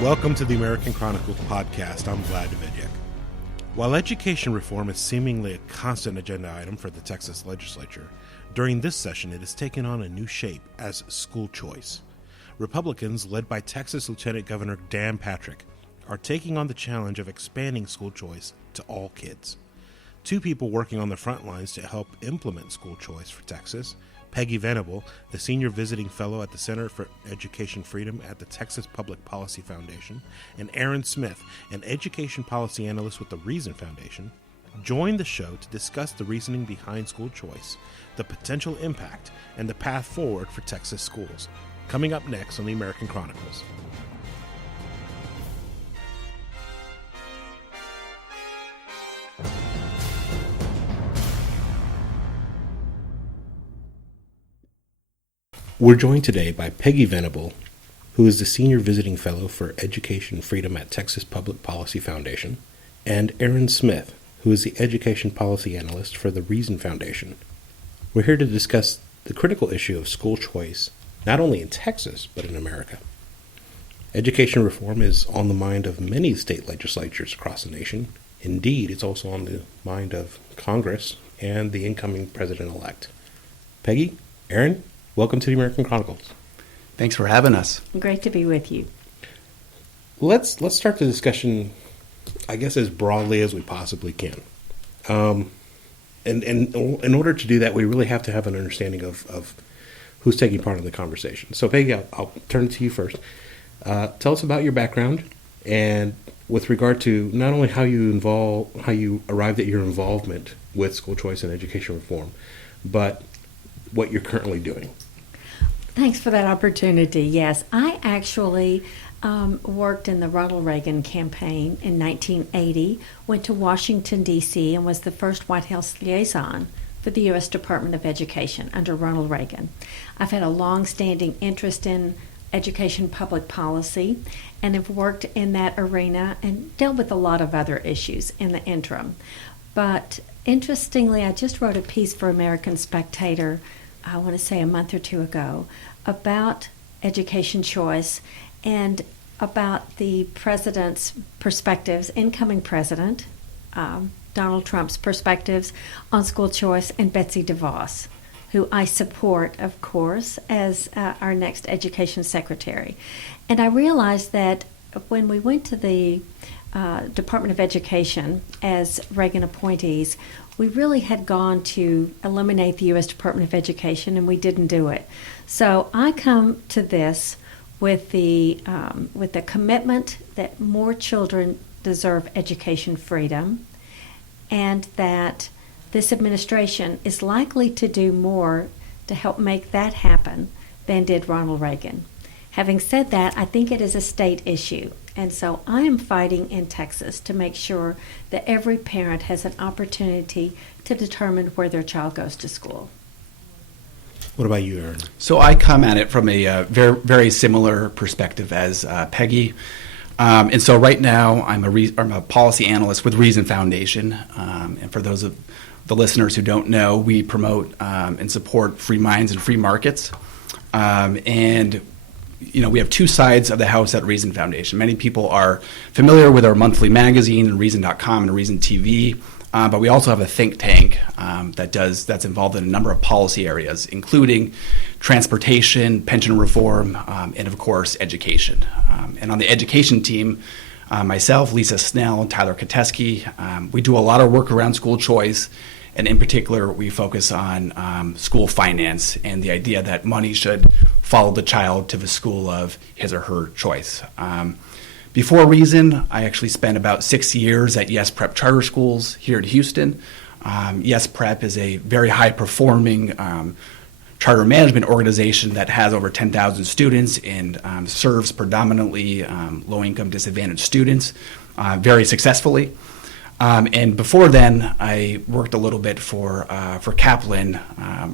Welcome to the American Chronicles podcast. I'm Vlad Davidiak. While education reform is seemingly a constant agenda item for the Texas Legislature, during this session it has taken on a new shape as school choice. Republicans, led by Texas Lieutenant Governor Dan Patrick, are taking on the challenge of expanding school choice to all kids. Two people working on the front lines to help implement school choice for Texas: Peggy Venable, the Senior Visiting Fellow at the Center for Education Freedom at the Texas Public Policy Foundation, and Aaron Smith, an Education Policy Analyst with the Reason Foundation, joined the show to discuss the reasoning behind school choice, the potential impact, and the path forward for Texas schools. Coming up next on the American Chronicles. We're joined today by Peggy Venable, who is the Senior Visiting Fellow for Education Freedom at Texas Public Policy Foundation, and Aaron Smith, who is the Education Policy Analyst for the Reason Foundation. We're here to discuss the critical issue of school choice, not only in Texas, but in America. Education reform is on the mind of many state legislatures across the nation. Indeed, it's also on the mind of Congress and the incoming president-elect. Peggy, Aaron, welcome to the American Chronicles. Thanks for having us. Great to be with you. Let's start the discussion, I guess, as broadly as we possibly can. And in order to do that, we really have to have an understanding of who's taking part in the conversation. So, Peggy, I'll turn it to you first. Tell us about your background, and with regard to not only how you arrived at your involvement with school choice and education reform, but what you're currently doing. Thanks for that opportunity. Yes, I actually worked in the Ronald Reagan campaign in 1980, went to Washington, D.C., and was the first White House liaison for the U.S. Department of Education under Ronald Reagan. I've had a long-standing interest in education public policy and have worked in that arena and dealt with a lot of other issues in the interim. But interestingly, I just wrote a piece for American Spectator, I want to say a month or two ago, about education choice and about the president's perspectives, incoming president, Donald Trump's perspectives on school choice, and Betsy DeVos, who I support, of course, as our next education secretary. And I realized that when we went to the Department of Education as Reagan appointees, we really had gone to eliminate the U.S. Department of Education, and we didn't do it. So I come to this with the commitment that more children deserve education freedom, and that this administration is likely to do more to help make that happen than did Ronald Reagan. Having said that, I think it is a state issue. And so I am fighting in Texas to make sure that every parent has an opportunity to determine where their child goes to school. What about you, Aaron? So I come at it from a very, very similar perspective as Peggy. And so right now I'm a policy analyst with Reason Foundation. And for those of the listeners who don't know, we promote and support free minds and free markets. And we have two sides of the house at Reason Foundation. Many people are familiar with our monthly magazine and Reason.com and Reason TV, but we also have a think tank that's involved in a number of policy areas, including transportation, pension reform, and of course education. And on the education team, myself, Lisa Snell, Tyler Kateski, we do a lot of work around school choice. And in particular, we focus on school finance and the idea that money should follow the child to the school of his or her choice. Before Reason, I actually spent about 6 years at Yes Prep Charter Schools here in Houston. Yes Prep is a very high-performing charter management organization that has over 10,000 students and serves predominantly low-income disadvantaged students very successfully. And before then, I worked a little bit for Kaplan,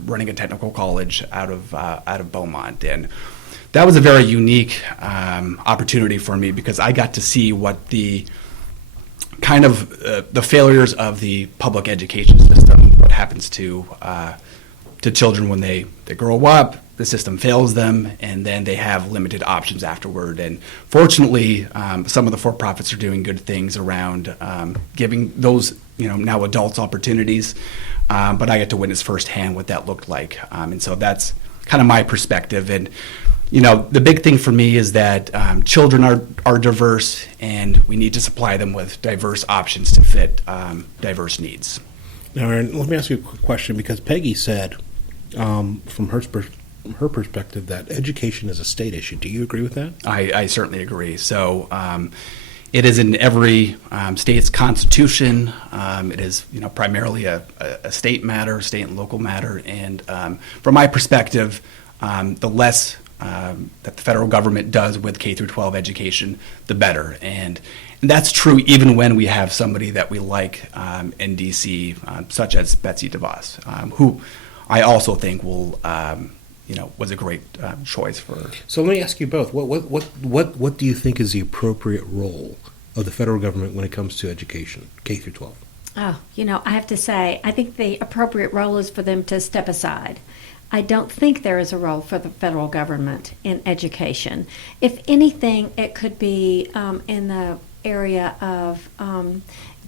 running a technical college out of Beaumont, and that was a very unique opportunity for me because I got to see what the kind of the failures of the public education system, what happens to to children when they grow up. The system fails them, and then they have limited options afterward. And fortunately, some of the for-profits are doing good things around giving those now adults opportunities. But I get to witness firsthand what that looked like, and so that's kind of my perspective. And the big thing for me is that children are diverse, and we need to supply them with diverse options to fit diverse needs. Now, Aaron, let me ask you a quick question, because Peggy said, from her perspective, that education is a state issue. Do you agree with that? I certainly agree. So it is in every state's constitution. It is primarily a state matter, state and local matter. And from my perspective, the less that the federal government does with K through 12 education, the better. And that's true even when we have somebody that we like in D.C., such as Betsy DeVos, who I also think will, was a great choice for. So let me ask you both: what do you think is the appropriate role of the federal government when it comes to education, K through 12? Oh, I have to say, I think the appropriate role is for them to step aside. I don't think there is a role for the federal government in education. If anything, it could be in the area of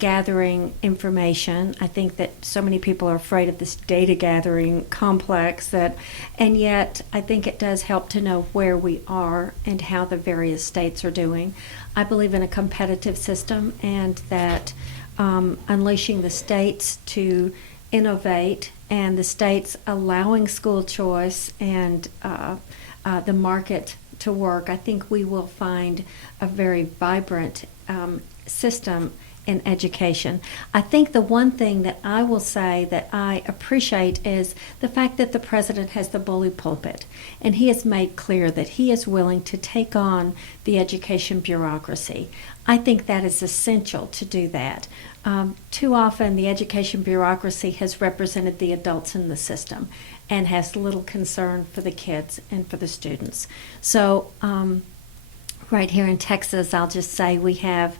gathering information. I think that so many people are afraid of this data gathering complex and yet I think it does help to know where we are and how the various states are doing. I believe in a competitive system, and that unleashing the states to innovate and the states allowing school choice and the market to work, I think we will find a very vibrant system in education. I think the one thing that I will say that I appreciate is the fact that the president has the bully pulpit, and he has made clear that he is willing to take on the education bureaucracy. I think that is essential to do that. Too often the education bureaucracy has represented the adults in the system and has little concern for the kids and for the students. So right here in Texas, I'll just say we have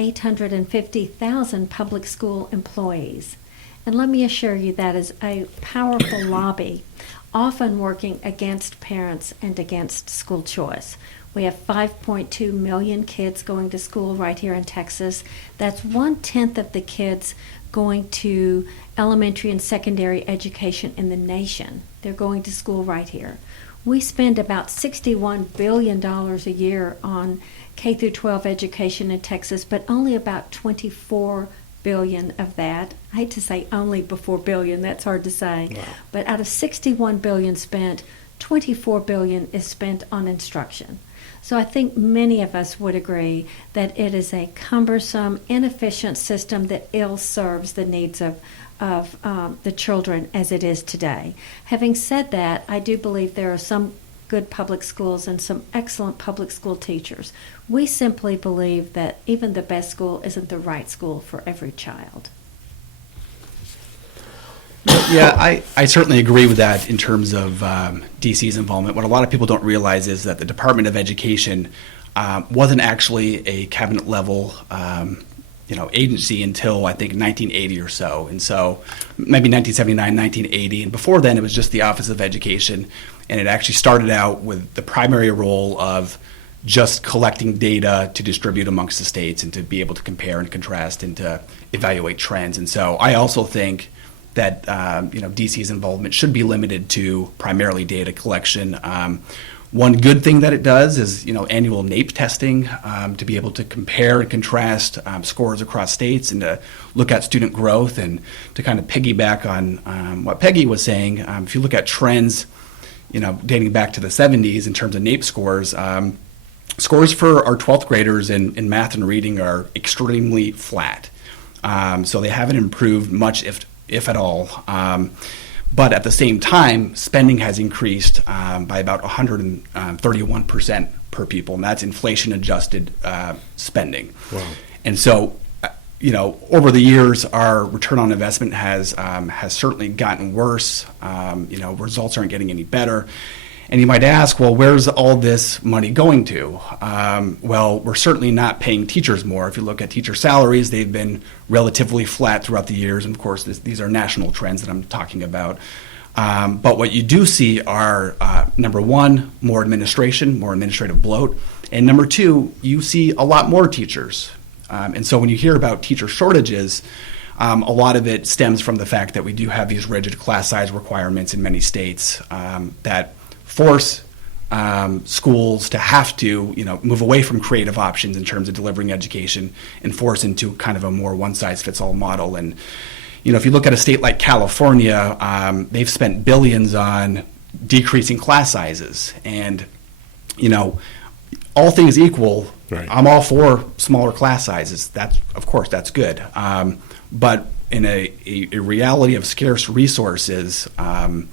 850,000 public school employees. And let me assure you that is a powerful lobby, often working against parents and against school choice. We have 5.2 million kids going to school right here in Texas. That's 1/10 of the kids going to elementary and secondary education in the nation. They're going to school right here. We spend about $61 billion a year on K through 12 education in Texas, but only about $24 billion of that. I hate to say only before billion, that's hard to say. Wow. But out of $61 billion spent, $24 billion is spent on instruction. So I think many of us would agree that it is a cumbersome, inefficient system that ill serves the needs of the children as it is today. Having said that, I do believe there are some good public schools and some excellent public school teachers. We simply believe that even the best school isn't the right school for every child. Yeah, I certainly agree with that in terms of DC's involvement. What a lot of people don't realize is that the Department of Education wasn't actually a cabinet level agency until I think 1980 or so. And so maybe 1979, 1980. And before then, it was just the Office of Education. And it actually started out with the primary role of just collecting data to distribute amongst the states and to be able to compare and contrast and to evaluate trends. And so I also think that DC's involvement should be limited to primarily data collection. One good thing that it does is annual NAEP testing to be able to compare and contrast scores across states and to look at student growth, and to kind of piggyback on what Peggy was saying. If you look at trends, dating back to the 70s in terms of NAEP scores, scores for our 12th graders in math and reading are extremely flat. So they haven't improved much, if at all. But at the same time, spending has increased by about 131% per pupil, and that's inflation-adjusted spending. Wow. And so, over the years, our return on investment has certainly gotten worse. Results aren't getting any better. And you might ask, well, where's all this money going to? Well, we're certainly not paying teachers more. If you look at teacher salaries, they've been relatively flat throughout the years. And of course, these are national trends that I'm talking about. But what you do see are, number one, more administration, more administrative bloat. And number two, you see a lot more teachers. And so when you hear about teacher shortages, a lot of it stems from the fact that we do have these rigid class size requirements in many states that force schools to have to, move away from creative options in terms of delivering education and force into kind of a more one-size-fits-all model. And, if you look at a state like California, they've spent billions on decreasing class sizes. And, all things equal, right, I'm all for smaller class sizes. Of course, that's good. But in a reality of scarce resources, and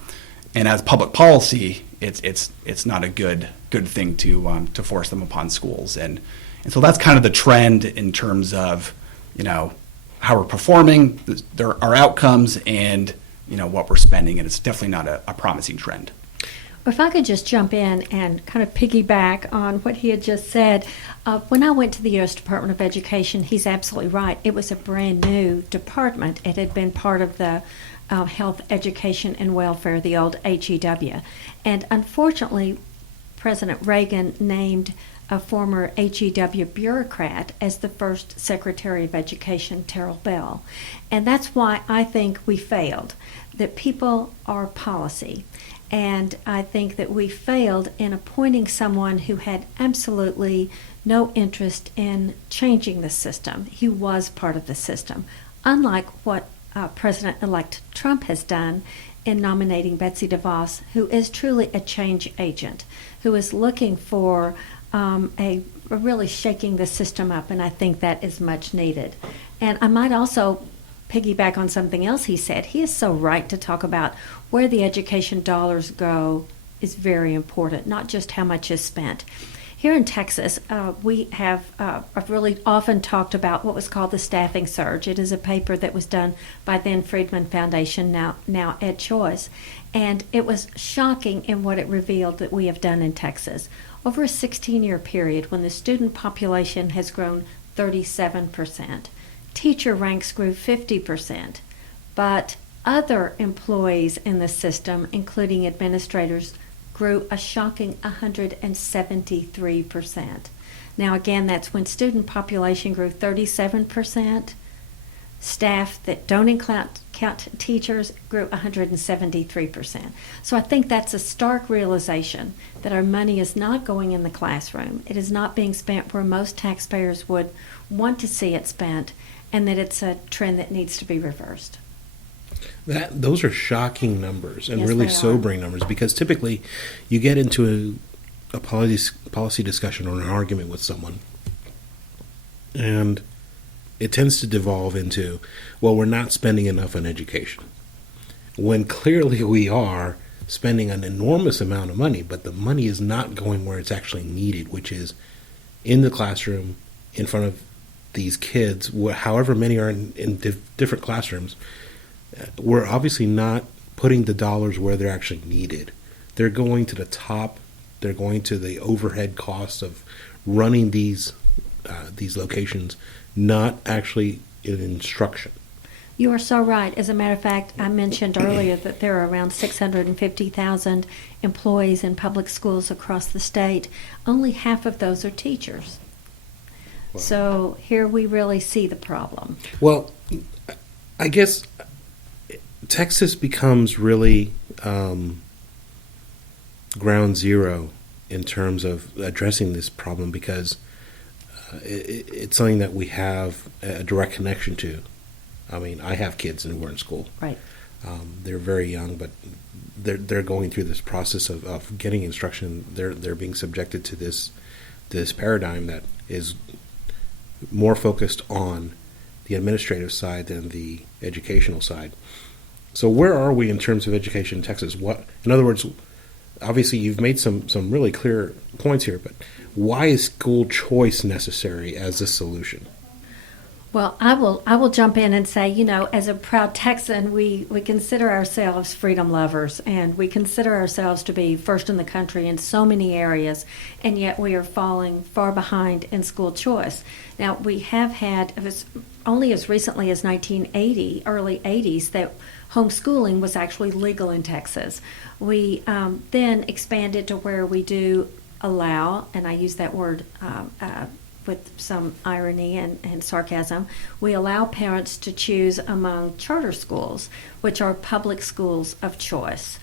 as public policy, it's not a good thing to force them upon schools, and so that's kind of the trend in terms of how we're performing, our outcomes, and what we're spending, and it's definitely not a promising trend. If I could just jump in and kind of piggyback on what he had just said. When I went to the U.S. Department of Education, he's absolutely right. It was a brand new department. It had been part of the Health, Education, and Welfare, the old HEW. And unfortunately, President Reagan named a former HEW bureaucrat as the first Secretary of Education, Terrell Bell. And that's why I think we failed, that people are policy. And I think that we failed in appointing someone who had absolutely no interest in changing the system. He was part of the system, unlike what President-elect Trump has done in nominating Betsy DeVos, who is truly a change agent, who is looking for a really shaking the system up, and I think that is much needed. And I might also piggyback on something else he said. He is so right to talk about where the education dollars go is very important, not just how much is spent. Here in Texas, we have I've really often talked about what was called the staffing surge. It is a paper that was done by then Friedman Foundation, now Ed Choice, and it was shocking in what it revealed that we have done in Texas. Over a 16-year period, when the student population has grown 37%, teacher ranks grew 50%, but other employees in the system, including administrators, grew a shocking 173%. Now again, that's when student population grew 37%. Staff that don't count teachers grew 173%. So I think that's a stark realization that our money is not going in the classroom. It is not being spent where most taxpayers would want to see it spent, and that it's a trend that needs to be reversed. Those are shocking numbers, and Yes, really they are. sobering numbers, because typically you get into a policy discussion or an argument with someone, and it tends to devolve into, well, we're not spending enough on education, when clearly we are spending an enormous amount of money, but the money is not going where it's actually needed, which is in the classroom, in front of these kids, however many are in different classrooms. We're obviously not putting the dollars where they're actually needed. They're going to the top. They're going to the overhead costs of running these locations, not actually in instruction. You are so right. As a matter of fact, I mentioned earlier that there are around 650,000 employees in public schools across the state. Only half of those are teachers. Wow. So here we really see the problem. Well, I guess Texas becomes really ground zero in terms of addressing this problem, because it's something that we have a direct connection to. I mean, I have kids who are in school. Right. They're very young, but they're going through this process of getting instruction. They're being subjected to this paradigm that is more focused on the administrative side than the educational side. So where are we in terms of education in Texas? In other words, obviously you've made some really clear points here, but why is school choice necessary as a solution? Well, I will jump in and say, as a proud Texan, we consider ourselves freedom lovers, and we consider ourselves to be first in the country in so many areas, and yet we are falling far behind in school choice. Now, we have had, it was only as recently as 1980, early 80s, that homeschooling was actually legal in Texas. We then expanded to where we do allow, and I use that word with some irony and sarcasm, we allow parents to choose among charter schools, which are public schools of choice.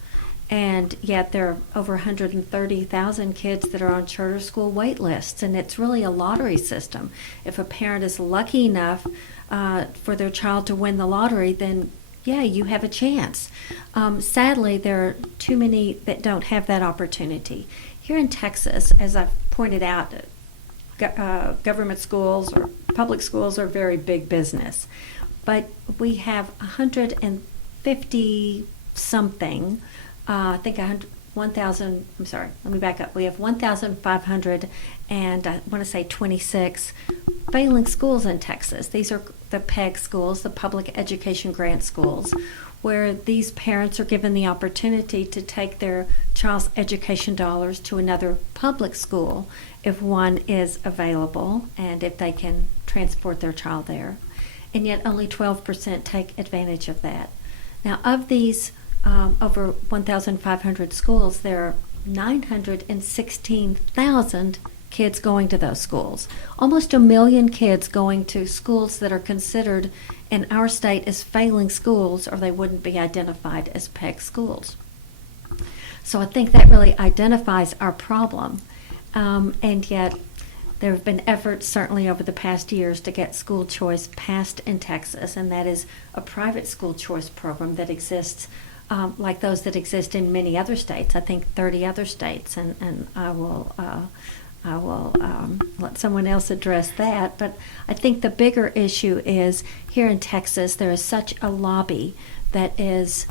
And yet there are over 130,000 kids that are on charter school wait lists, and it's really a lottery system. If a parent is lucky enough for their child to win the lottery, then yeah, you have a chance. Sadly, there are too many that don't have that opportunity. Here in Texas, as I've pointed out, government schools or public schools are very big business, but we have 150 something. I think 1,000. I'm sorry. Let me back up. We have 1,500, and I want to say 26 failing schools in Texas. These are the PEG schools, the Public Education Grant Schools, where these parents are given the opportunity to take their child's education dollars to another public school if one is available and if they can transport their child there. And yet only 12% take advantage of that. Now, of these over 1,500 schools, there are 916,000 kids going to those schools. Almost 1 million kids going to schools that are considered in our state as failing schools, or they wouldn't be identified as PEG schools. So I think that really identifies our problem. And yet there have been efforts certainly over the past years to get school choice passed in Texas, and that is a private school choice program that exists like those that exist in many other states, I think 30 other states, and I will let someone else address that. But I think the bigger issue is here in Texas, there is such a lobby that is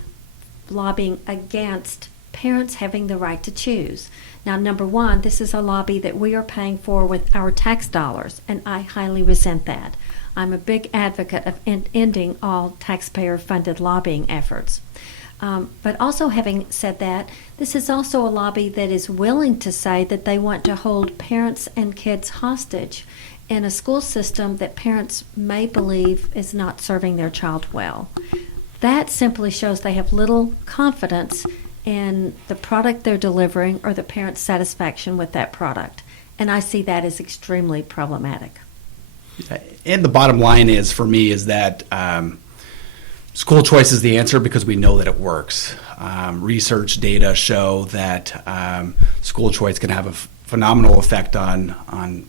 lobbying against parents having the right to choose. Now, number one, this is a lobby that we are paying for with our tax dollars, and I highly resent that. I'm a big advocate of ending all taxpayer-funded lobbying efforts. But also, having said that, this is also a lobby that is willing to say that they want to hold parents and kids hostage in a school system that parents may believe is not serving their child well. That simply shows they have little confidence in the product they're delivering or the parent's satisfaction with that product. And I see that as extremely problematic. And the bottom line is, for me, is that school choice is the answer because we know that it works. Research data show that school choice can have a phenomenal effect on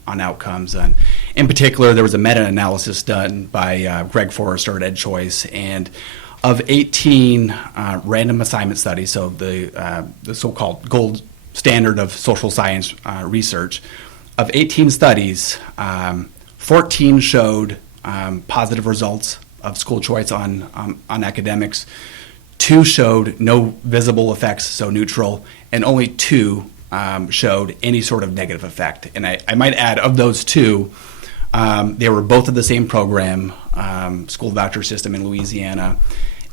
outcomes. And in particular, there was a meta-analysis done by Greg Forrester at EdChoice, and of 18 random assignment studies, so the so-called gold standard of social science research, of 18 studies, 14 showed positive results of school choice on academics. 2 showed no visible effects, so neutral, and only 2 showed any sort of negative effect. And I might add, of those 2, they were both of the same program, school voucher system in Louisiana,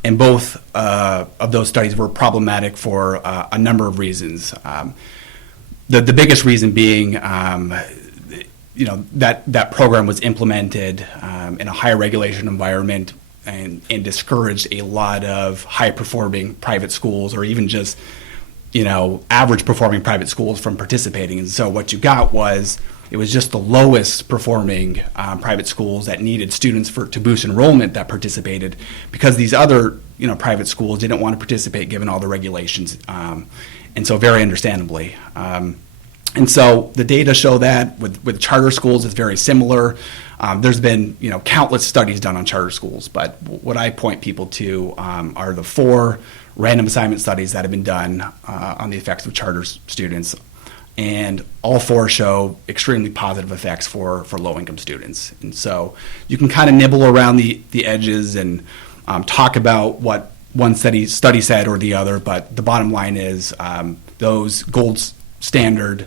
and both of those studies were problematic for a number of reasons. The biggest reason being, that program was implemented in a higher regulation environment and discouraged a lot of high-performing private schools, or even just average-performing private schools, from participating. And so what you got was, it was just the lowest performing private schools that needed students to boost enrollment that participated, because these other private schools didn't want to participate given all the regulations, and so very understandably. And so the data show that with charter schools it's very similar. There's been countless studies done on charter schools, but what I point people to are the 4 random assignment studies that have been done on the effects of charter students. And all 4 show extremely positive effects for low-income students. And so you can kind of nibble around the edges and talk about what one study said or the other, but the bottom line is those gold standard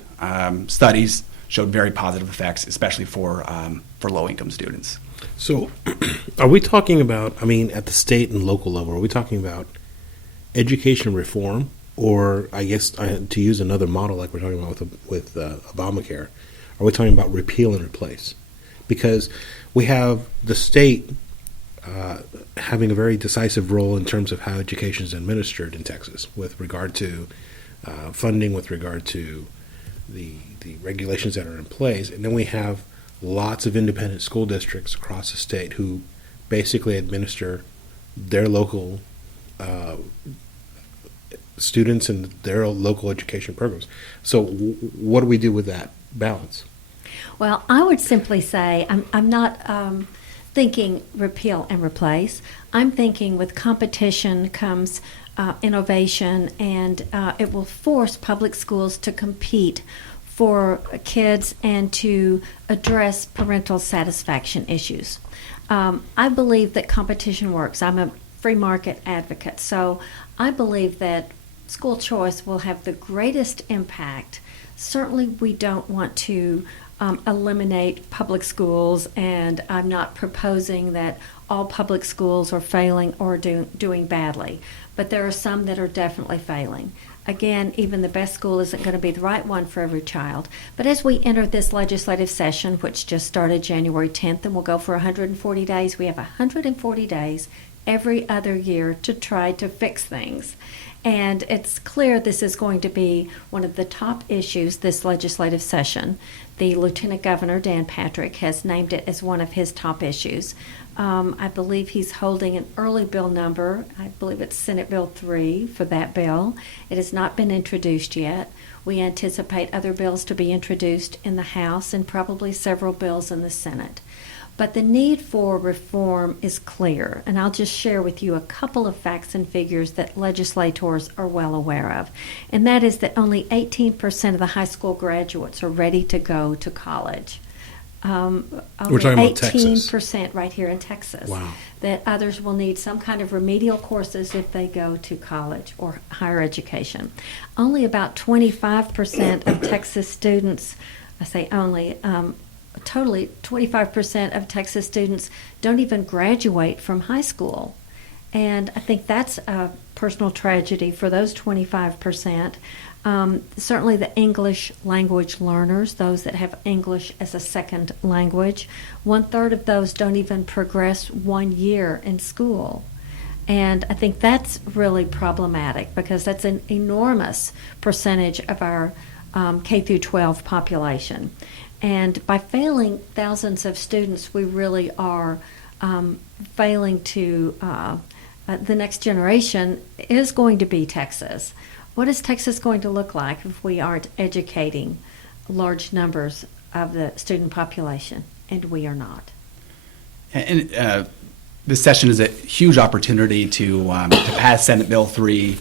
studies showed very positive effects, especially for low-income students. So, are we talking about, I mean, at the state and local level, are we talking about education reform, or I guess to use another model like we're talking about with Obamacare, are we talking about repeal and replace? Because we have the state having a very decisive role in terms of how education is administered in Texas with regard to funding, with regard to the regulations that are in place. And then we have lots of independent school districts across the state who basically administer their local students and their local education programs. So what do we do with that balance? Well, I would simply say I'm not thinking repeal and replace. I'm thinking with competition comes innovation, and it will force public schools to compete for kids and to address parental satisfaction issues. I believe that competition works. I'm a free market advocate, so I believe that school choice will have the greatest impact. Certainly, we don't want to eliminate public schools, and I'm not proposing that all public schools are failing or doing badly, but there are some that are definitely failing. Again, even the best school isn't going to be the right one for every child. But as we enter this legislative session, which just started January 10th and will go for 140 days, we have 140 days every other year to try to fix things. And it's clear this is going to be one of the top issues this legislative session. The Lieutenant Governor, Dan Patrick, has named it as one of his top issues. I believe he's holding an early bill number. I believe it's Senate Bill 3 for that bill. It has not been introduced yet. We anticipate other bills to be introduced in the House and probably several bills in the Senate. But the need for reform is clear, and I'll just share with you a couple of facts and figures that legislators are well aware of, and that is that only 18% of the high school graduates are ready to go to college. We're talking about Texas. 18% right here in Texas. Wow. That others will need some kind of remedial courses if they go to college or higher education. Only about 25% of Texas students, I say only, totally 25% of Texas students don't even graduate from high school. And I think that's a personal tragedy for those 25%. Certainly the English language learners, those that have English as a second language, 1/3 of those don't even progress 1 year in school. And I think that's really problematic because that's an enormous percentage of our K through 12 population. And by failing thousands of students, we really are failing to, the next generation is going to be Texas. What is Texas going to look like if we aren't educating large numbers of the student population? And we are not. And this session is a huge opportunity to pass Senate Bill 3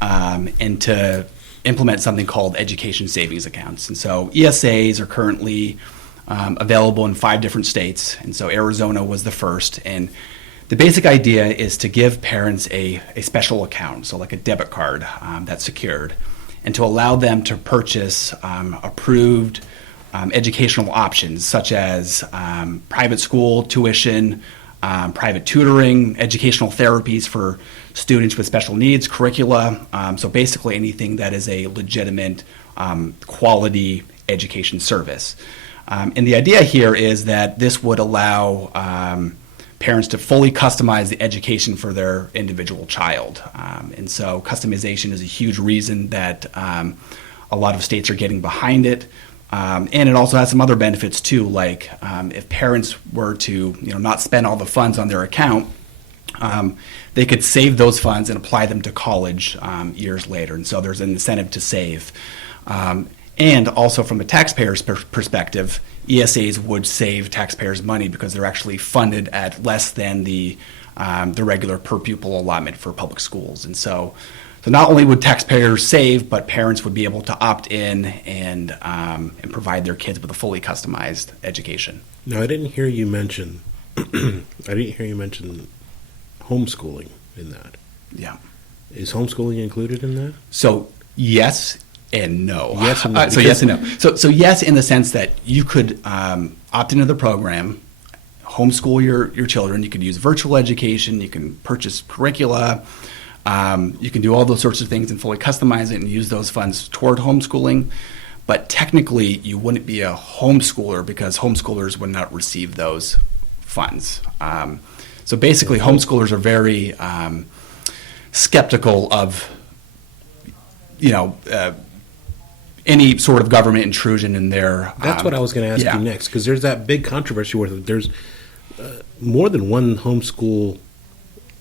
and to implement something called education savings accounts. And so ESAs are currently available in 5 different states. And so Arizona was the first. And the basic idea is to give parents a special account, so like a debit card that's secured, and to allow them to purchase approved educational options such as private school tuition, private tutoring, educational therapies for students with special needs, curricula, so basically anything that is a legitimate quality education service. And the idea here is that this would allow parents to fully customize the education for their individual child. And so customization is a huge reason that a lot of states are getting behind it. And it also has some other benefits too, like if parents were to not spend all the funds on their account, they could save those funds and apply them to college years later. And so there's an incentive to save. And also from a taxpayer's perspective, ESAs would save taxpayers money because they're actually funded at less than the regular per pupil allotment for public schools. And so not only would taxpayers save, but parents would be able to opt in and provide their kids with a fully customized education. Now, I didn't hear you mention homeschooling in that. Yeah. Is homeschooling included in that? So yes and no. Yes and no. So yes and no. So yes, in the sense that you could opt into the program, homeschool your children. You can use virtual education. You can purchase curricula. You can do all those sorts of things and fully customize it and use those funds toward homeschooling. But technically, you wouldn't be a homeschooler because homeschoolers would not receive those funds. So basically, homeschoolers are very skeptical of, any sort of government intrusion in their. That's what I was going to ask you next, because there's that big controversy where there's more than one homeschool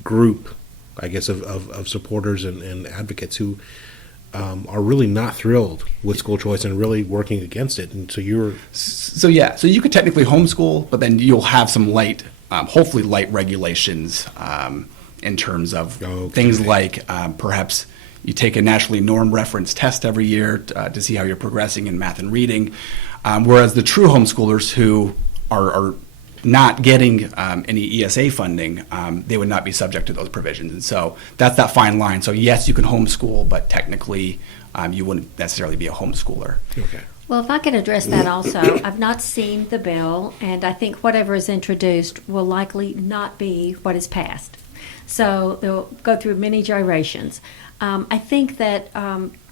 group, I guess, of supporters and advocates who are really not thrilled with school choice and really working against it. And so so you could technically homeschool, but then you'll have some hopefully light regulations in terms of things like perhaps you take a nationally normed reference test every year to see how you're progressing in math and reading, whereas the true homeschoolers who are not getting any ESA funding, they would not be subject to those provisions. And so that's that fine line. So yes, you can homeschool, but technically you wouldn't necessarily be a homeschooler. Okay. Well, if I could address that also, I've not seen the bill, and I think whatever is introduced will likely not be what is passed. So they'll go through many gyrations. I think that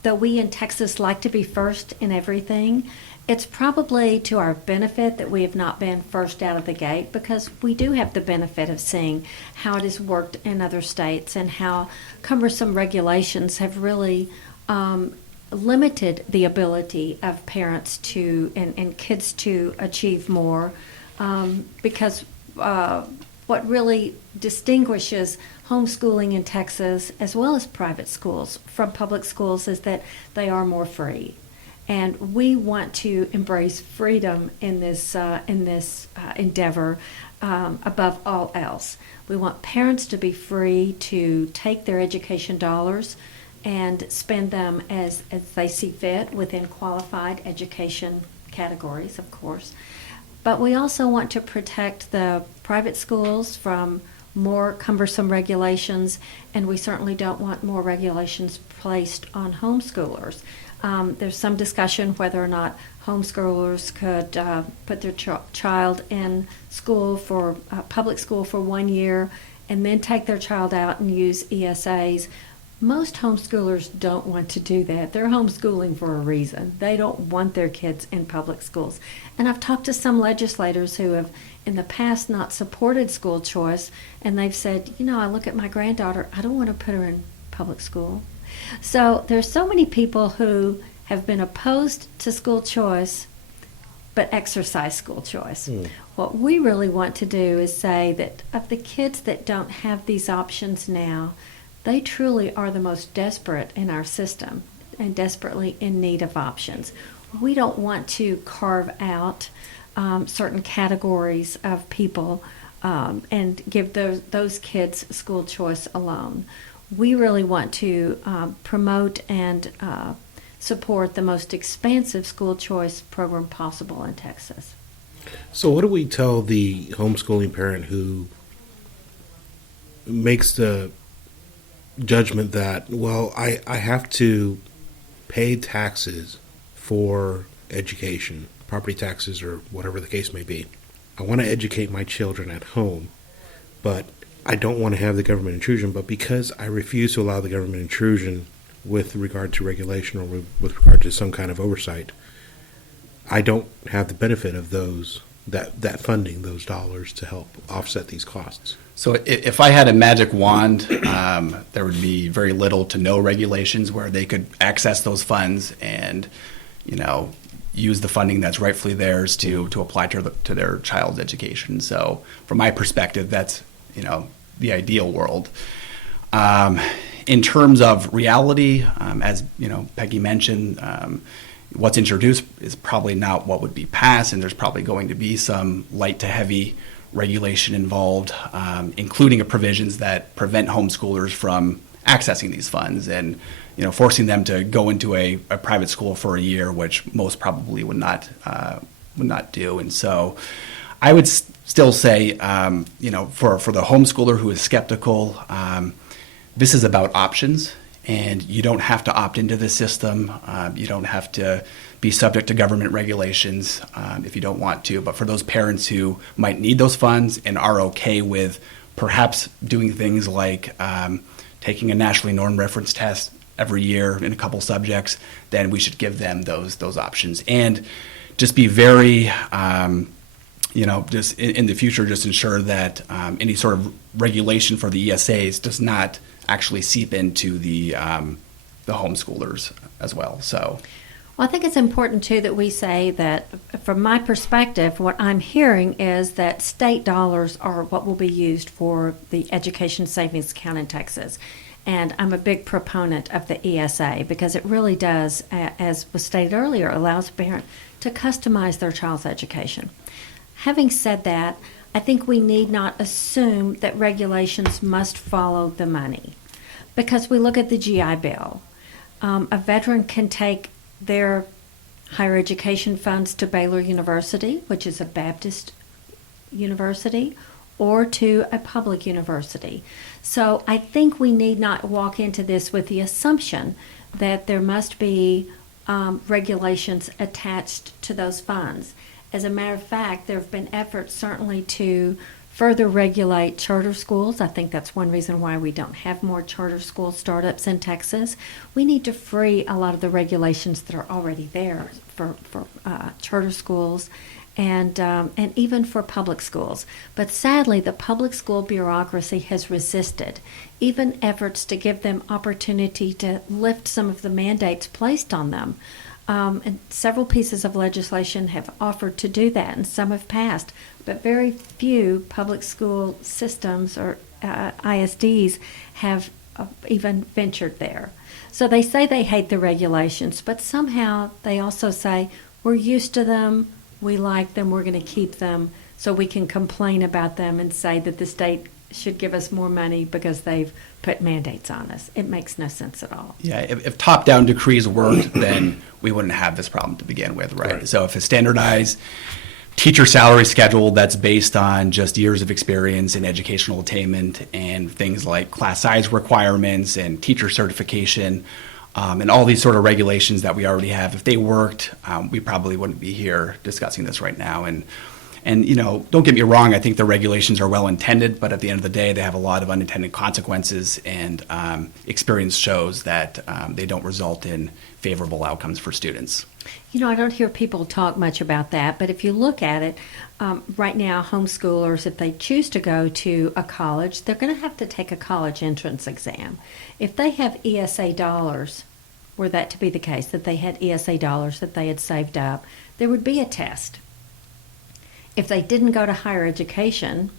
though we in Texas like to be first in everything, it's probably to our benefit that we have not been first out of the gate, because we do have the benefit of seeing how it has worked in other states and how cumbersome regulations have really limited the ability of parents to and kids to achieve more, because what really distinguishes homeschooling in Texas, as well as private schools, from public schools is that they are more free. And we want to embrace freedom in this endeavor above all else. We want parents to be free to take their education dollars and spend them as they see fit within qualified education categories, of course. But we also want to protect the private schools from more cumbersome regulations, and we certainly don't want more regulations placed on homeschoolers. There's some discussion whether or not homeschoolers could put their child in school for public school for 1 year and then take their child out and use ESAs. Most homeschoolers don't want to do that. They're homeschooling for a reason. They don't want their kids in public schools. And I've talked to some legislators who have in the past not supported school choice, and they've said, I look at my granddaughter, I don't want to put her in public school. So there's so many people who have been opposed to school choice but exercise school choice. What we really want to do is say that of the kids that don't have these options now, they truly are the most desperate in our system and desperately in need of options. We don't want to carve out certain categories of people and give those kids school choice alone. We really want to promote and support the most expansive school choice program possible in Texas. So what do we tell the homeschooling parent who makes the judgment that, well, I have to pay taxes for education, property taxes or whatever the case may be. I want to educate my children at home, but I don't want to have the government intrusion. But because I refuse to allow the government intrusion with regard to regulation or with regard to some kind of oversight, I don't have the benefit of that funding, those dollars to help offset these costs. So if I had a magic wand, there would be very little to no regulations where they could access those funds and, use the funding that's rightfully theirs to apply to their child's education. So from my perspective, that's, the ideal world. In terms of reality, as, Peggy mentioned, what's introduced is probably not what would be passed, and there's probably going to be some light to heavy regulation involved, including provisions that prevent homeschoolers from accessing these funds and forcing them to go into a private school for a year, which most probably would not do. And so I would still say, for the homeschooler who is skeptical, this is about options. and you don't have to opt into the system. You don't have to be subject to government regulations if you don't want to. But for those parents who might need those funds and are okay with perhaps doing things like taking a nationally normed reference test every year in a couple subjects, then we should give them those options. And just be very, just in the future, just ensure that any sort of regulation for the ESAs does not actually seep into the homeschoolers as well. So, well, I think it's important too that we say that, from my perspective, what I'm hearing is that state dollars are what will be used for the education savings account in Texas. And I'm a big proponent of the ESA because it really does, as was stated earlier, allows a parent to customize their child's education. Having said that, I think we need not assume that regulations must follow the money, because we look at the GI Bill. A veteran can take their higher education funds to Baylor University, which is a Baptist university, or to a public university. So I think we need not walk into this with the assumption that there must be regulations attached to those funds. As a matter of fact, there have been efforts certainly to further regulate charter schools. I think that's one reason why we don't have more charter school startups in Texas. We need to free a lot of the regulations that are already there for charter schools and even for public schools. But sadly, the public school bureaucracy has resisted even efforts to give them opportunity to lift some of the mandates placed on them. And several pieces of legislation have offered to do that, and some have passed, but very few public school systems or ISDs have even ventured there. So they say they hate the regulations, but somehow they also say, we're used to them, we like them, we're going to keep them, so we can complain about them and say that the state should give us more money because they've put mandates on us. It makes no sense at all. Yeah, if top-down decrees worked, then we wouldn't have this problem to begin with, right? So if a standardized teacher salary schedule that's based on just years of experience in educational attainment and things like class size requirements and teacher certification and all these sort of regulations that we already have, if they worked, we probably wouldn't be here discussing this right now. And don't get me wrong, I think the regulations are well intended, but at the end of the day, they have a lot of unintended consequences, and experience shows that they don't result in favorable outcomes for students. I don't hear people talk much about that, but if you look at it, right now, homeschoolers, if they choose to go to a college, they're going to have to take a college entrance exam. If they have ESA dollars, were that to be the case, that they had ESA dollars that they had saved up, there would be a test. If they didn't go to higher education,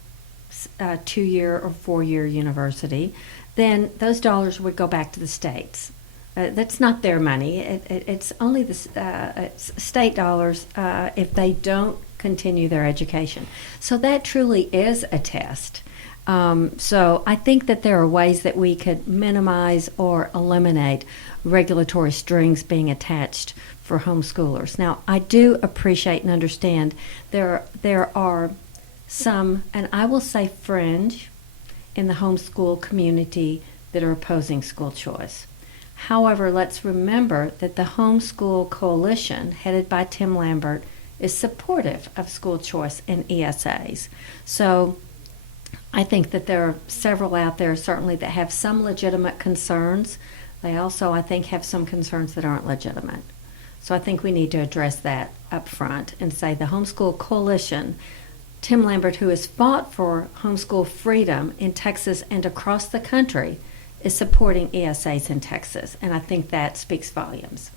2-year or 4-year university, then those dollars would go back to the states. That's not their money. It's only the state dollars if they don't continue their education. So that truly is a test. So I think that there are ways that we could minimize or eliminate regulatory strings being attached for homeschoolers. Now, I do appreciate and understand there are some, and I will say fringe, in the homeschool community that are opposing school choice. However, let's remember that the Homeschool Coalition, headed by Tim Lambert, is supportive of school choice and ESAs. So I think that there are several out there, certainly, that have some legitimate concerns. They also, I think, have some concerns that aren't legitimate. So I think we need to address that up front and say the Homeschool Coalition, Tim Lambert, who has fought for homeschool freedom in Texas and across the country, is supporting ESAs in Texas. And I think that speaks volumes.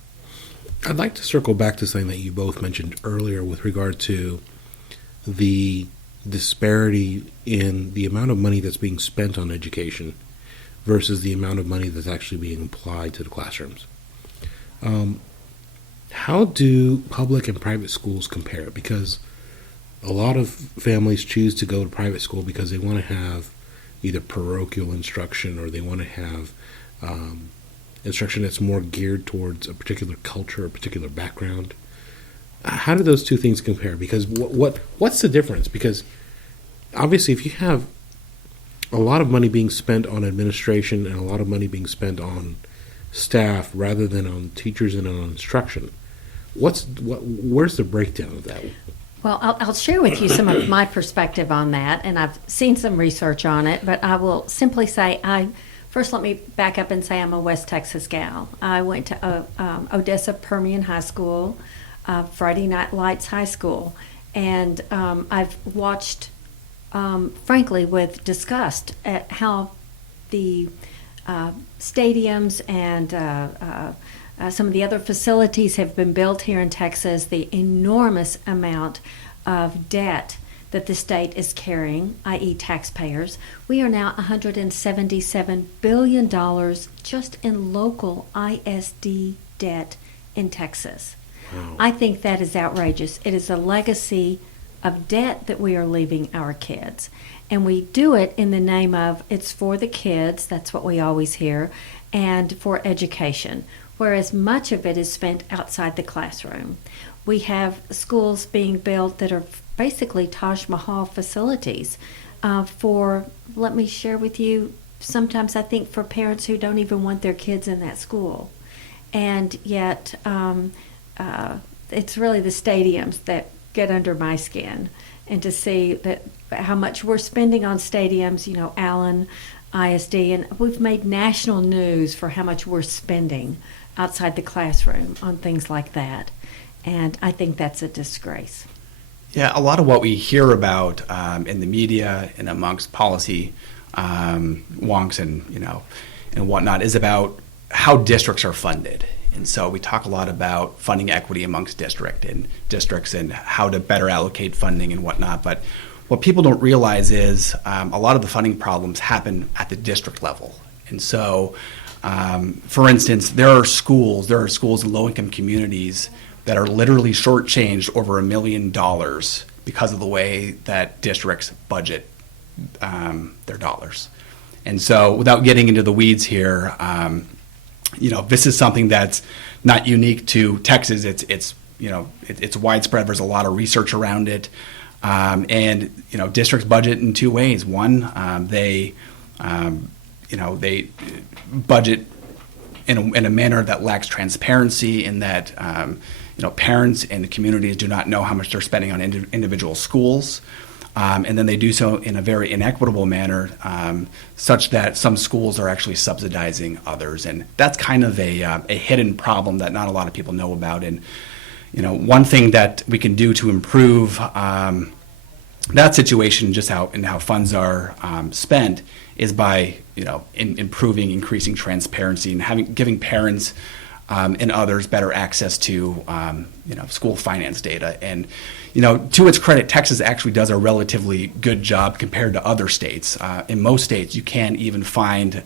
I'd like to circle back to something that you both mentioned earlier with regard to the disparity in the amount of money that's being spent on education versus the amount of money that's actually being applied to the classrooms. How do public and private schools compare? Because a lot of families choose to go to private school because they want to have either parochial instruction or they want to have instruction that's more geared towards a particular culture, a particular background. How do those two things compare? Because what's the difference? Because obviously if you have a lot of money being spent on administration and a lot of money being spent on staff rather than on teachers and on instruction. Where's the breakdown of that? Well, I'll share with you some of my perspective on that, and I've seen some research on it, but I will simply say first, let me back up and say I'm a West Texas gal. I went to Odessa Permian High School, Friday Night Lights High School, and I've watched, frankly, with disgust at how the stadiums and some of the other facilities have been built here in Texas, the enormous amount of debt that the state is carrying, i.e. taxpayers. We are now $177 billion just in local ISD debt in Texas. Wow. I think that is outrageous. It is a legacy of debt that we are leaving our kids. And we do it in the name of it's for the kids, that's what we always hear, and for education, whereas much of it is spent outside the classroom. We have schools being built that are basically Taj Mahal facilities let me share with you, sometimes I think for parents who don't even want their kids in that school. And yet it's really the stadiums that get under my skin. And to see that how much we're spending on stadiums, Allen, ISD, and we've made national news for how much we're spending outside the classroom on things like that. And I think that's a disgrace. Yeah, a lot of what we hear about in the media and amongst policy wonks and whatnot is about how districts are funded. And so we talk a lot about funding equity amongst districts and how to better allocate funding and whatnot. But what people don't realize is a lot of the funding problems happen at the district level. And so, for instance, there are schools in low-income communities that are literally shortchanged over $1 million because of the way that districts budget their dollars. And so, without getting into the weeds here, this is something that's not unique to Texas. It's widespread. There's a lot of research around it, and districts budget in two ways. One, they budget in a manner that lacks transparency, in that parents and the communities do not know how much they're spending on individual schools. And then they do so in a very inequitable manner, such that some schools are actually subsidizing others. And that's kind of a hidden problem that not a lot of people know about. And one thing that we can do to improve that situation, just how funds are spent, is by increasing transparency and giving parents and others better access to school finance data. And to its credit, Texas actually does a relatively good job compared to other states. In most states, you can't even find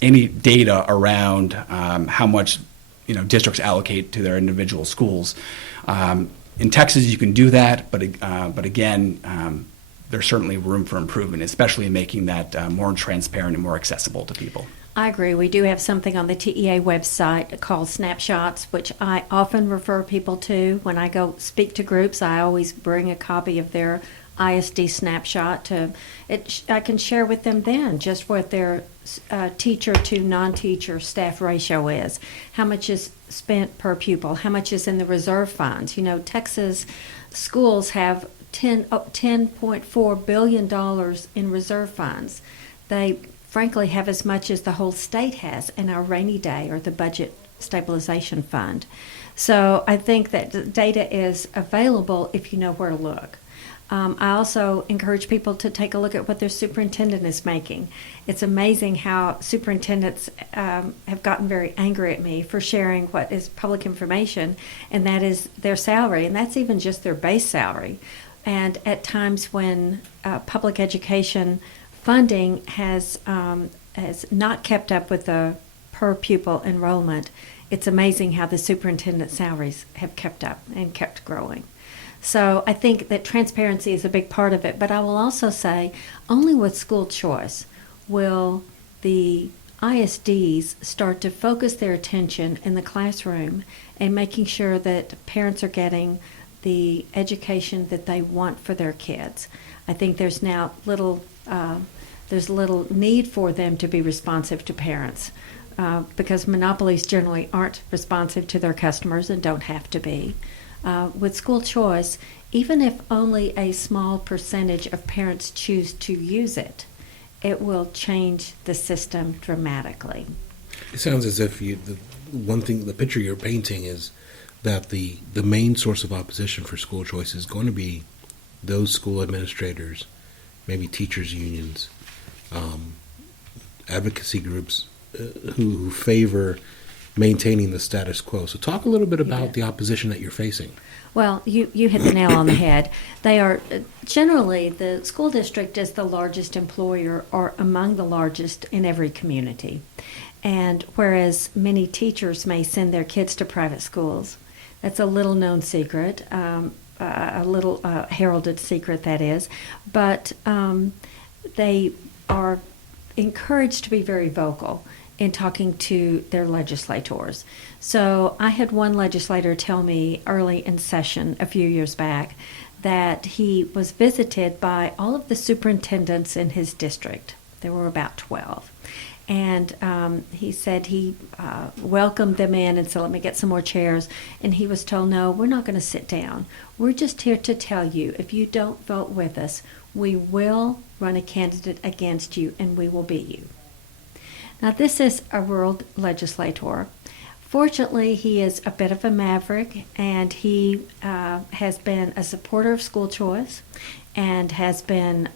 any data around how much districts allocate to their individual schools. In Texas, you can do that, but again, there's certainly room for improvement, especially in making that more transparent and more accessible to people. I agree. We do have something on the TEA website called Snapshots, which I often refer people to. When I go speak to groups, I always bring a copy of their ISD snapshot. I can share with them then just what their teacher to non-teacher staff ratio is, how much is spent per pupil, how much is in the reserve funds. Texas schools have $10.4 billion in reserve funds. They frankly have as much as the whole state has in our rainy day or the budget stabilization fund. So I think that the data is available if you know where to look. I also encourage people to take a look at what their superintendent is making. It's amazing how superintendents have gotten very angry at me for sharing what is public information, and that is their salary, and that's even just their base salary. And at times when public education funding has not kept up with the per pupil enrollment, it's amazing how the superintendent salaries have kept up and kept growing. So I think that transparency is a big part of it, but I will also say only with school choice will the ISDs start to focus their attention in the classroom and making sure that parents are getting the education that they want for their kids. I think there's now little need for them to be responsive to parents. because monopolies generally aren't responsive to their customers and don't have to be. With school choice, even if only a small percentage of parents choose to use it, it will change the system dramatically. It sounds as if the picture you're painting is that the main source of opposition for school choice is going to be those school administrators, maybe teachers' unions, advocacy groups who favor maintaining the status quo. So talk a little bit about the opposition that you're facing. Well, you hit the nail on the head. They are generally, the school district is the largest employer or among the largest in every community. And whereas many teachers may send their kids to private schools, that's a little known secret, a little heralded secret that is, but they are encouraged to be very vocal in talking to their legislators. So I had one legislator tell me early in session a few years back that he was visited by all of the superintendents in his district. There were about 12. And he said he welcomed them in and said, let me get some more chairs. And he was told, no, we're not going to sit down. We're just here to tell you, if you don't vote with us, we will run a candidate against you and we will beat you. Now, this is a rural legislator. Fortunately, he is a bit of a maverick, and he has been a supporter of school choice and has been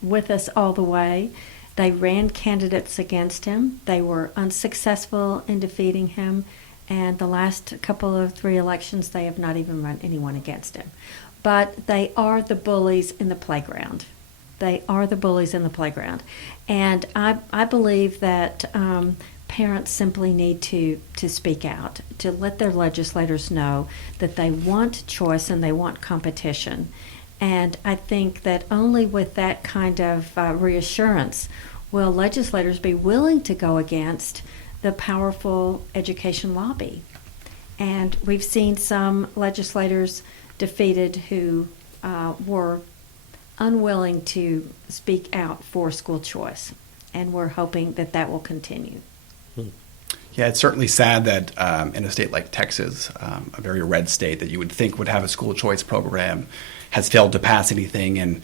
with us all the way. They ran candidates against him. They were unsuccessful in defeating him, and the last couple of 3 elections, they have not even run anyone against him. But they are the bullies in the playground. They are the bullies in the playground. And I believe that parents simply need to speak out, to let their legislators know that they want choice and they want competition. And I think that only with that kind of reassurance will legislators be willing to go against the powerful education lobby. And we've seen some legislators defeated who were unwilling to speak out for school choice, and we're hoping that that will continue. Yeah, it's certainly sad that in a state like Texas, a very red state that you would think would have a school choice program, has failed to pass anything. And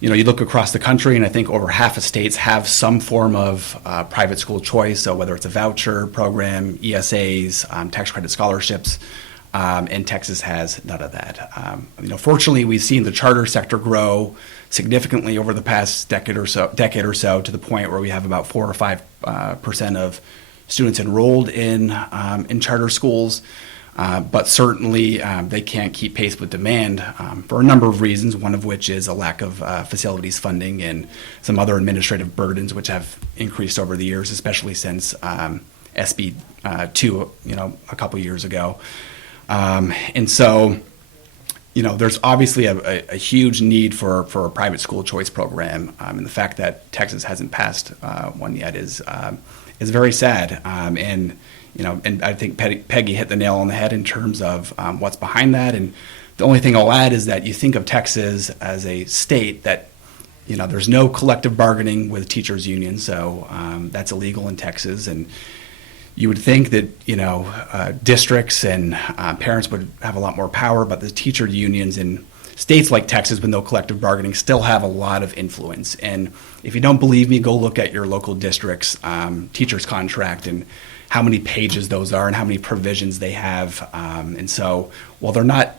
you look across the country, and I think over half of states have some form of private school choice. So whether it's a voucher program, ESAs, tax credit scholarships. And Texas has none of that. Fortunately, we've seen the charter sector grow significantly over the past decade or so, to the point where we have about 4 or 5% of students enrolled in charter schools. But certainly, they can't keep pace with demand for a number of reasons. One of which is a lack of facilities funding and some other administrative burdens, which have increased over the years, especially since SB 2, a couple years ago. And so, there's obviously a huge need for a private school choice program, and the fact that Texas hasn't passed one yet is very sad. And I think Peggy hit the nail on the head in terms of what's behind that. And the only thing I'll add is that you think of Texas as a state that, there's no collective bargaining with teachers' unions, so that's illegal in Texas. And you would think that, districts and parents would have a lot more power, but the teacher unions in states like Texas with no collective bargaining still have a lot of influence. And if you don't believe me, go look at your local district's teacher's contract and how many pages those are and how many provisions they have. And so while they're not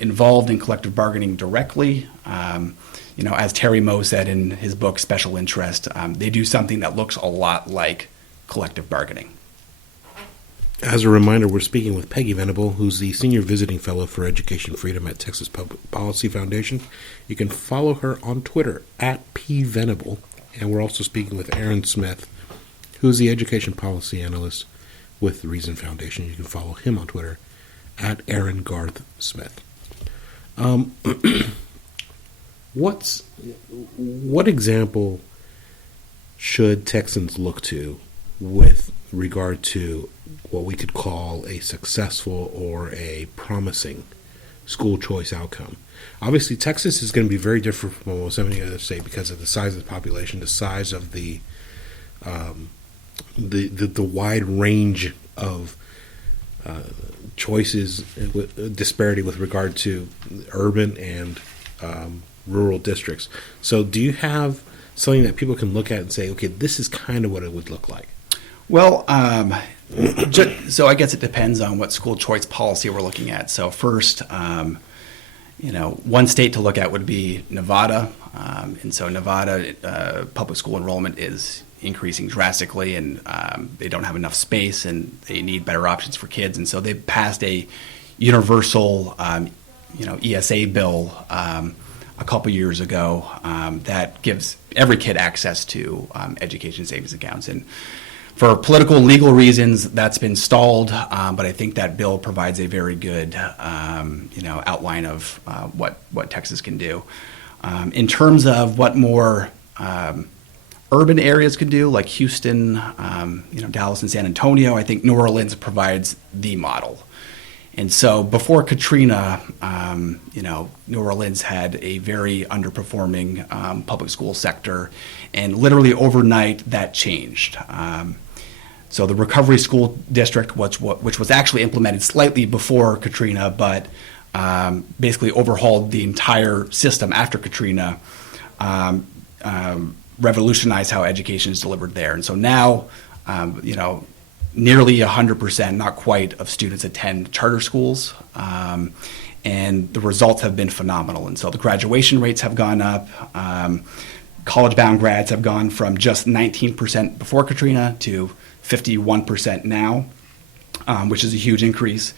involved in collective bargaining directly, as Terry Moe said in his book, Special Interest, they do something that looks a lot like collective bargaining. As a reminder, we're speaking with Peggy Venable, who's the Senior Visiting Fellow for Education Freedom at Texas Policy Foundation. You can follow her on Twitter @pvenable, and we're also speaking with Aaron Smith, who's the Education Policy Analyst with the Reason Foundation. You can follow him on Twitter @AaronGarthSmith. What example should Texans look to with regard to what we could call a successful or a promising school choice outcome? Obviously, Texas is going to be very different from almost any other state because of the size of the population, the size of the the wide range of choices, disparity with regard to urban and rural districts. So do you have something that people can look at and say, okay, this is kind of what it would look like? Well, so I guess it depends on what school choice policy we're looking at. So first, one state to look at would be Nevada. And so Nevada public school enrollment is increasing drastically, and they don't have enough space, and they need better options for kids. And so they passed a universal, ESA bill a couple years ago that gives every kid access to education savings accounts. And for political and legal reasons, that's been stalled, but I think that bill provides a very good, outline of what Texas can do. In terms of what more urban areas could do, like Houston, Dallas and San Antonio, I think New Orleans provides the model. And so before Katrina, New Orleans had a very underperforming public school sector, and literally overnight that changed. So the Recovery School District, which was actually implemented slightly before Katrina, but basically overhauled the entire system after Katrina, revolutionized how education is delivered there. And so now, nearly 100%, not quite, of students attend charter schools, and the results have been phenomenal. And so the graduation rates have gone up. College-bound grads have gone from just 19% before Katrina to 51% now, which is a huge increase.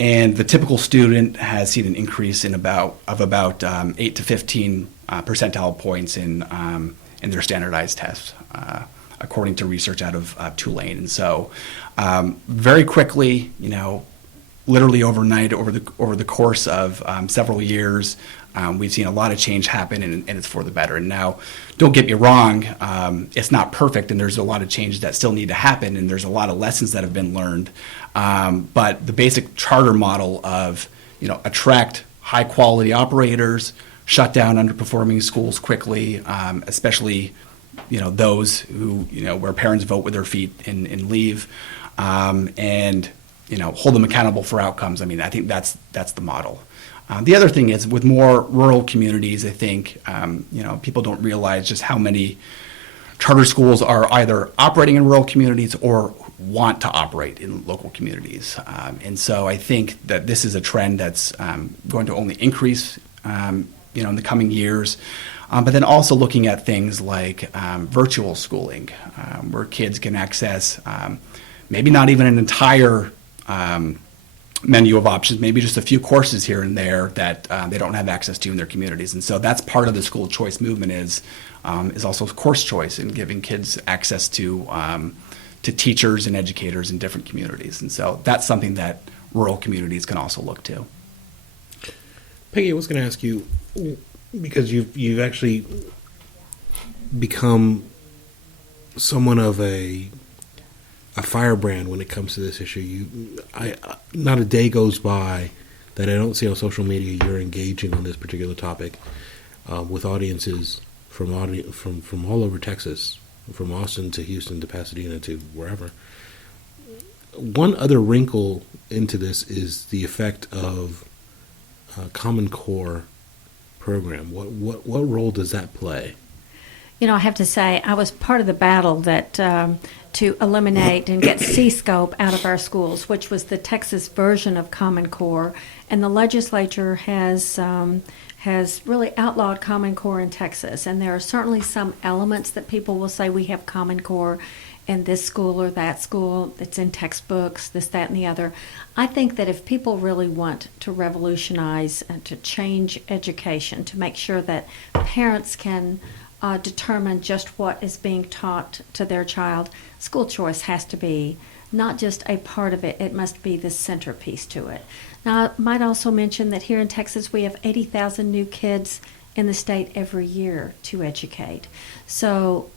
And the typical student has seen an increase of about 8 to 15 percentile points in their standardized tests, according to research out of Tulane. And so very quickly, literally overnight, over the course of several years, we've seen a lot of change happen, and it's for the better. And now, don't get me wrong, it's not perfect, and there's a lot of changes that still need to happen, and there's a lot of lessons that have been learned. But the basic charter model of, attract high-quality operators, shut down underperforming schools quickly, especially, those who, where parents vote with their feet and leave, and, hold them accountable for outcomes. I mean, I think that's the model. The other thing is, with more rural communities, I think, people don't realize just how many charter schools are either operating in rural communities or want to operate in local communities. And so I think that this is a trend that's going to only increase, in the coming years. But then also looking at things like virtual schooling, where kids can access maybe not even an entire menu of options, maybe just a few courses here and there that they don't have access to in their communities. And so that's part of the school choice movement is also course choice and giving kids access to teachers and educators in different communities. And so that's something that rural communities can also look to. Peggy, I was going to ask you, because you've actually become someone of a firebrand when it comes to this issue. Not a day goes by that I don't see on social media you're engaging on this particular topic with audiences from all over Texas, from Austin to Houston to Pasadena to wherever. One other wrinkle into this is the effect of Common Core program. What role does that play? I have to say, I was part of the battle that to eliminate and get C-scope out of our schools, which was the Texas version of Common Core, and the legislature has really outlawed Common Core in Texas. And there are certainly some elements that people will say we have Common Core in this school or that school, it's in textbooks, this, that, and the other. I think that if people really want to revolutionize and to change education, to make sure that parents can determine just what is being taught to their child, school choice has to be not just a part of it, it must be the centerpiece to it. Now, I might also mention that here in Texas we have 80,000 new kids in the state every year to educate. So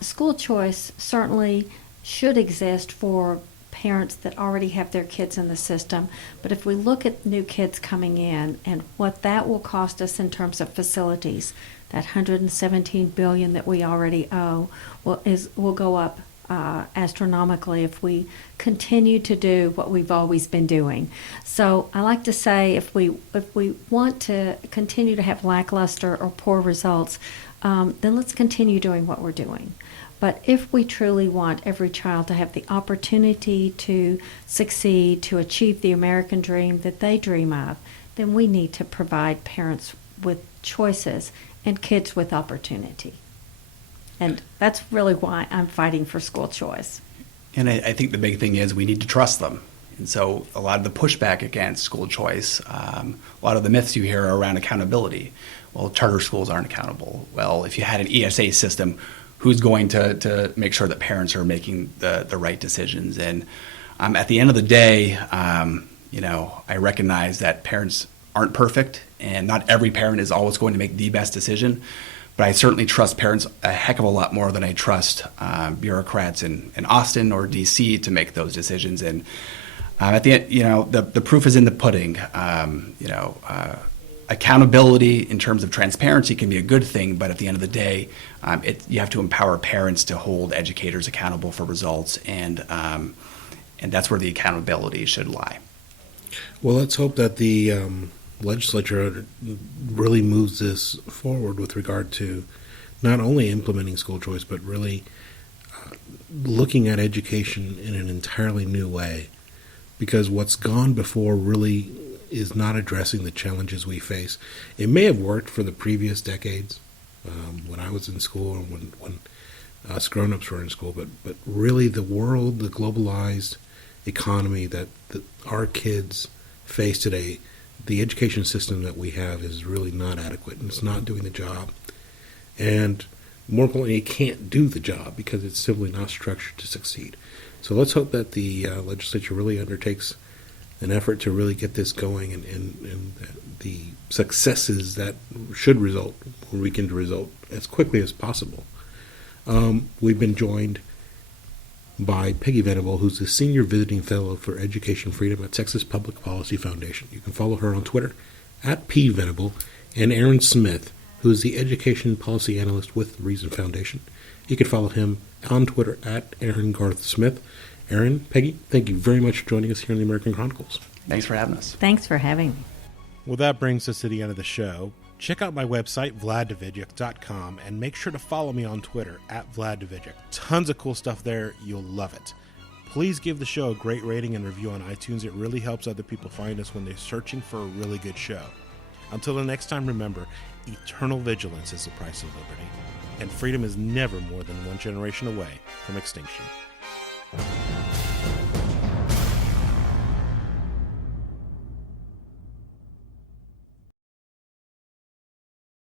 school choice certainly should exist for parents that already have their kids in the system. But if we look at new kids coming in and what that will cost us in terms of facilities, that $117 billion that we already owe will go up astronomically if we continue to do what we've always been doing. So I like to say if we want to continue to have lackluster or poor results, then let's continue doing what we're doing. But if we truly want every child to have the opportunity to succeed, to achieve the American dream that they dream of, then we need to provide parents with choices and kids with opportunity. And that's really why I'm fighting for school choice. And I think the big thing is we need to trust them. And so a lot of the pushback against school choice, a lot of the myths you hear are around accountability. Well, charter schools aren't accountable. Well, if you had an ESA system, who's going to make sure that parents are making the right decisions? And at the end of the day, I recognize that parents aren't perfect, and not every parent is always going to make the best decision. But I certainly trust parents a heck of a lot more than I trust bureaucrats in Austin or D.C. to make those decisions. And at the end, the proof is in the pudding. Accountability in terms of transparency can be a good thing, but at the end of the day, you have to empower parents to hold educators accountable for results, and that's where the accountability should lie. Well, let's hope that the legislature really moves this forward with regard to not only implementing school choice, but really looking at education in an entirely new way, because what's gone before really is not addressing the challenges we face. It may have worked for the previous decades when I was in school, or when us grown-ups were in school, but really the world, the globalized economy that our kids face today, the education system that we have is really not adequate, and it's not doing the job. And more importantly, it can't do the job because it's simply not structured to succeed. So let's hope that the legislature really undertakes an effort to really get this going, and the successes that should result, or weaken to result, as quickly as possible. We've been joined by Peggy Venable, who's the Senior Visiting Fellow for Education Freedom at Texas Public Policy Foundation. You can follow her on Twitter at @PVenable, and Aaron Smith, who is the Education Policy Analyst with Reason Foundation. You can follow him on Twitter at Aaron Garth Smith. Aaron, Peggy, thank you very much for joining us here in the American Chronicles. Thanks for having us. Thanks for having me. Well, that brings us to the end of the show. Check out my website, vladdavidyak.com, and make sure to follow me on Twitter at vladdavidyak. Tons of cool stuff there. You'll love it. Please give the show a great rating and review on iTunes. It really helps other people find us when they're searching for a really good show. Until the next time, remember, eternal vigilance is the price of liberty, and freedom is never more than one generation away from extinction.